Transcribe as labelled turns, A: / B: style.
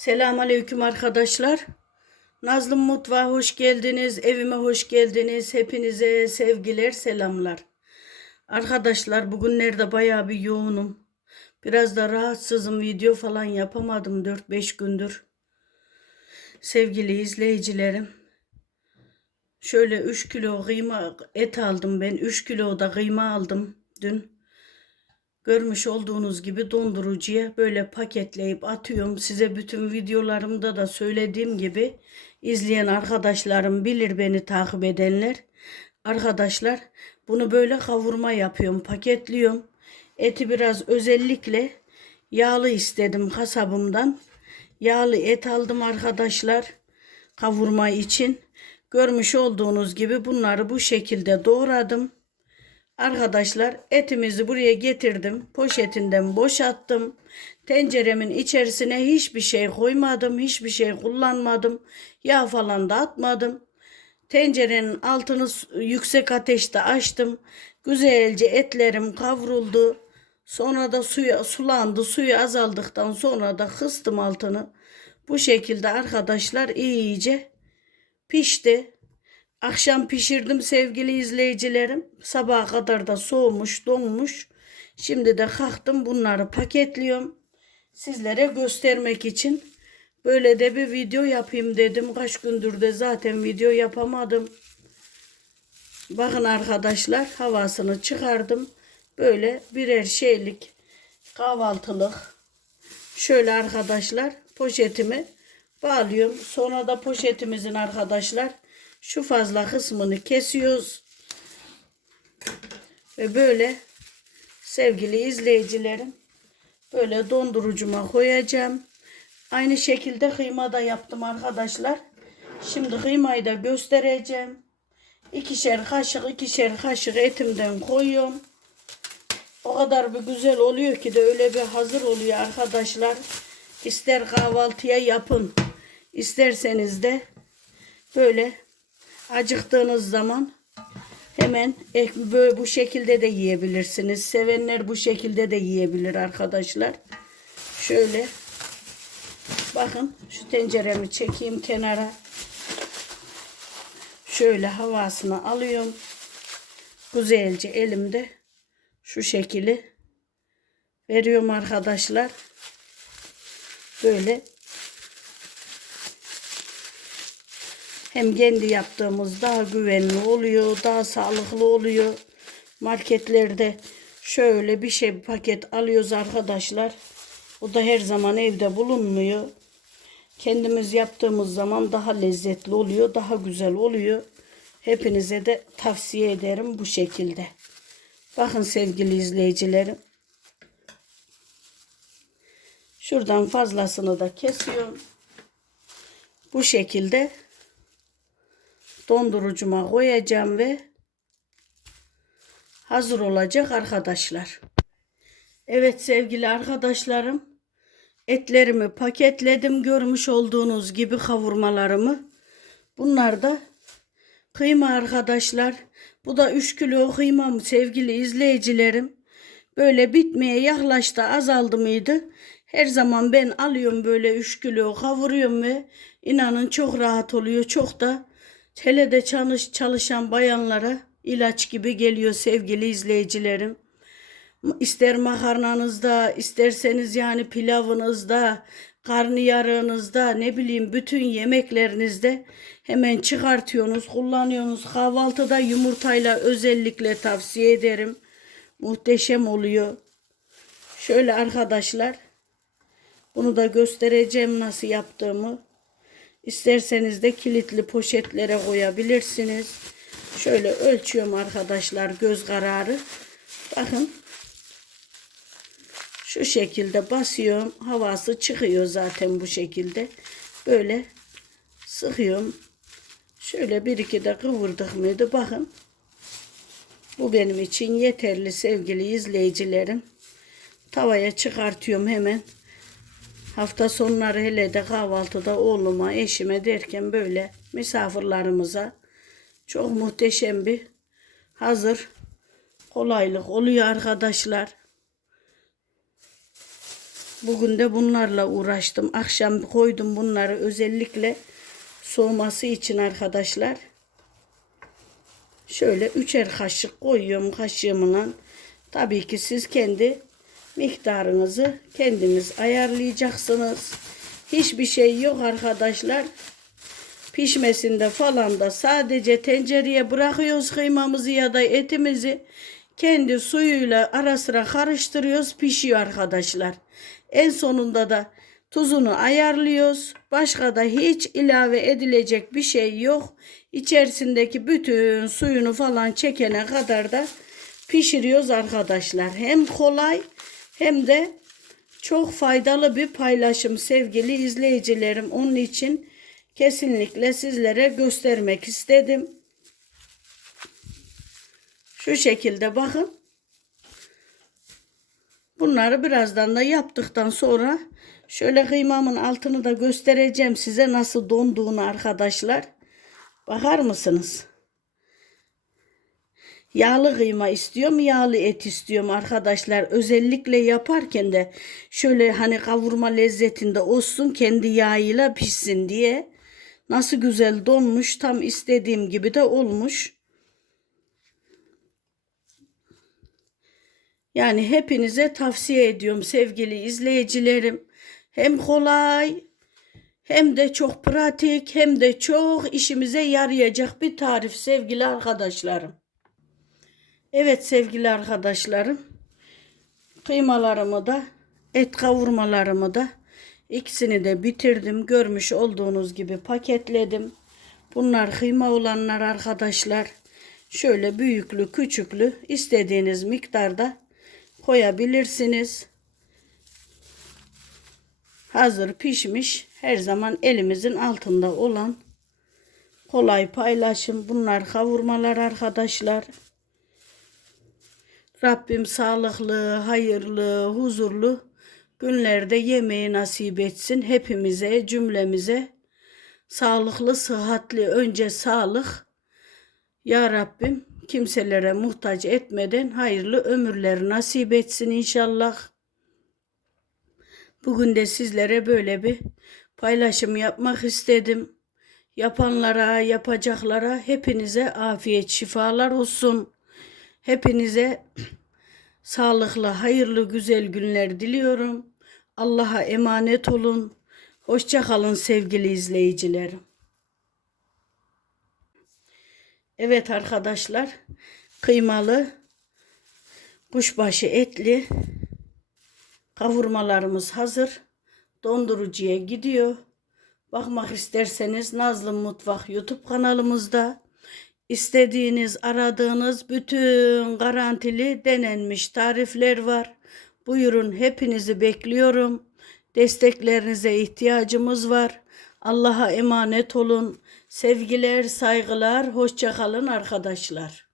A: Selamünaleyküm arkadaşlar. Nazlı Mutfağa hoş geldiniz. Evime hoş geldiniz. Hepinize sevgiler, selamlar. Arkadaşlar bugünlerde bayağı bir yoğunum. Biraz da rahatsızım. Video falan yapamadım 4-5 gündür. Sevgili izleyicilerim. Şöyle 3 kilo kıyma et aldım ben. 3 kilo da kıyma aldım dün. Görmüş olduğunuz gibi dondurucuya böyle paketleyip atıyorum. Size bütün videolarımda da söylediğim gibi izleyen arkadaşlarım bilir beni takip edenler. Arkadaşlar bunu böyle kavurma yapıyorum, paketliyorum. Eti biraz özellikle yağlı istedim kasabımdan. Yağlı et aldım arkadaşlar kavurma için. Görmüş olduğunuz gibi bunları bu şekilde doğradım. Arkadaşlar etimizi buraya getirdim. Poşetinden boşalttım. Tenceremin içerisine hiçbir şey koymadım. Hiçbir şey kullanmadım. Yağ falan da atmadım. Tencerenin altını yüksek ateşte açtım. Güzelce etlerim kavruldu. Sonra da suya sulandı. Suyu azaldıktan sonra da kıstım altını. Bu şekilde arkadaşlar iyice pişti. Akşam pişirdim sevgili izleyicilerim. Sabaha kadar da soğumuş, donmuş. Şimdi de kalktım bunları paketliyorum. Sizlere göstermek için böyle de bir video yapayım dedim. Kaç gündür de zaten video yapamadım. Bakın arkadaşlar havasını çıkardım. Böyle birer şeylik kahvaltılık. Şöyle arkadaşlar poşetimi bağlıyorum. Sonra da poşetimizin arkadaşlar şu fazla kısmını kesiyoruz. Ve böyle sevgili izleyicilerim böyle dondurucuma koyacağım. Aynı şekilde kıyma da yaptım arkadaşlar. Şimdi kıymayı da göstereceğim. İkişer kaşık ikişer kaşık etimden koyuyorum. O kadar bir güzel oluyor ki de öyle bir hazır oluyor arkadaşlar. İster kahvaltıya yapın. isterseniz de böyle acıktığınız zaman hemen böyle bu şekilde de yiyebilirsiniz. Sevenler bu şekilde de yiyebilir arkadaşlar. Şöyle bakın şu tenceremi çekeyim kenara. Şöyle havasını alıyorum. Güzelce elimde şu şekili veriyorum arkadaşlar. Böyle hem kendi yaptığımız daha güvenli oluyor, daha sağlıklı oluyor. Marketlerde şöyle bir şey paket alıyoruz arkadaşlar. O da her zaman evde bulunmuyor. Kendimiz yaptığımız zaman daha lezzetli oluyor, daha güzel oluyor. Hepinize de tavsiye ederim bu şekilde. Bakın sevgili izleyicilerim. Şuradan fazlasını da kesiyorum. Bu şekilde dondurucuma koyacağım ve hazır olacak arkadaşlar. Evet sevgili arkadaşlarım. Etlerimi paketledim. Görmüş olduğunuz gibi kavurmalarımı. Bunlar da kıyma arkadaşlar. Bu da 3 kilo kıymam sevgili izleyicilerim. Böyle bitmeye yaklaştı azaldı mıydı? Her zaman ben alıyorum böyle 3 kilo kavuruyorum ve inanın çok rahat oluyor. Çok da hele de çalış, çalışan bayanlara ilaç gibi geliyor sevgili izleyicilerim. İster makarnanızda, isterseniz yani pilavınızda, karnıyarığınızda, ne bileyim bütün yemeklerinizde hemen çıkartıyorsunuz, kullanıyorsunuz. Kahvaltıda yumurtayla özellikle tavsiye ederim. Muhteşem oluyor. Şöyle arkadaşlar, bunu da göstereceğim nasıl yaptığımı. İsterseniz de kilitli poşetlere koyabilirsiniz. Şöyle ölçüyorum arkadaşlar göz kararı. Bakın şu şekilde basıyorum. Havası çıkıyor zaten bu şekilde. Böyle sıkıyorum. Şöyle bir iki de kıvırdık mıydı? Bakın. Bu benim için yeterli sevgili izleyicilerim. Tavaya çıkartıyorum hemen. Hafta sonları hele de kahvaltıda oğluma, eşime derken böyle misafirlerimize çok muhteşem bir hazır kolaylık oluyor arkadaşlar. Bugün de bunlarla uğraştım. Akşam koydum bunları özellikle soğuması için arkadaşlar. Şöyle üçer kaşık koyuyorum kaşığımla. Tabii ki siz kendi miktarınızı kendiniz ayarlayacaksınız. Hiçbir şey yok arkadaşlar. Pişmesinde falan da sadece tencereye bırakıyoruz kıymamızı ya da etimizi. Kendi suyuyla ara sıra karıştırıyoruz pişiyor arkadaşlar. En sonunda da tuzunu ayarlıyoruz. Başka da hiç ilave edilecek bir şey yok. İçerisindeki bütün suyunu falan çekene kadar da pişiriyoruz arkadaşlar. Hem kolay hem de çok faydalı bir paylaşım sevgili izleyicilerim. Onun için kesinlikle sizlere göstermek istedim. Şu şekilde bakın. Bunları birazdan da yaptıktan sonra şöyle kıymamın altını da göstereceğim size nasıl donduğunu arkadaşlar. Bakar mısınız? Yağlı kıyma istiyorum, yağlı et istiyorum arkadaşlar. Özellikle yaparken de şöyle hani kavurma lezzetinde olsun, kendi yağıyla pişsin diye. Nasıl güzel donmuş, tam istediğim gibi de olmuş. Yani hepinize tavsiye ediyorum sevgili izleyicilerim. Hem kolay hem de çok pratik hem de çok işimize yarayacak bir tarif sevgili arkadaşlarım. Evet sevgili arkadaşlarım. Kıymalarımı da et kavurmalarımı da ikisini de bitirdim. Görmüş olduğunuz gibi paketledim. Bunlar kıyma olanlar arkadaşlar. Şöyle büyüklü küçüklü istediğiniz miktarda koyabilirsiniz. Hazır pişmiş her zaman elimizin altında olan kolay paylaşım. Bunlar kavurmalar arkadaşlar. Rabbim sağlıklı, hayırlı, huzurlu günlerde yemeği nasip etsin hepimize, cümlemize. Sağlıklı, sıhhatli, önce sağlık. Ya Rabbim kimselere muhtaç etmeden hayırlı ömürler nasip etsin inşallah. Bugün de sizlere böyle bir paylaşım yapmak istedim. Yapanlara, yapacaklara hepinize afiyet, şifalar olsun. Hepinize sağlıklı, hayırlı, güzel günler diliyorum. Allah'a emanet olun. Hoşça kalın sevgili izleyicilerim. Evet arkadaşlar, kıymalı, kuşbaşı etli kavurmalarımız hazır. Dondurucuya gidiyor. Bakmak isterseniz Nazlı Mutfak YouTube kanalımızda istediğiniz, aradığınız bütün garantili denenmiş tarifler var. Buyurun hepinizi bekliyorum. Desteklerinize ihtiyacımız var. Allah'a emanet olun. Sevgiler, saygılar, hoşça kalın arkadaşlar.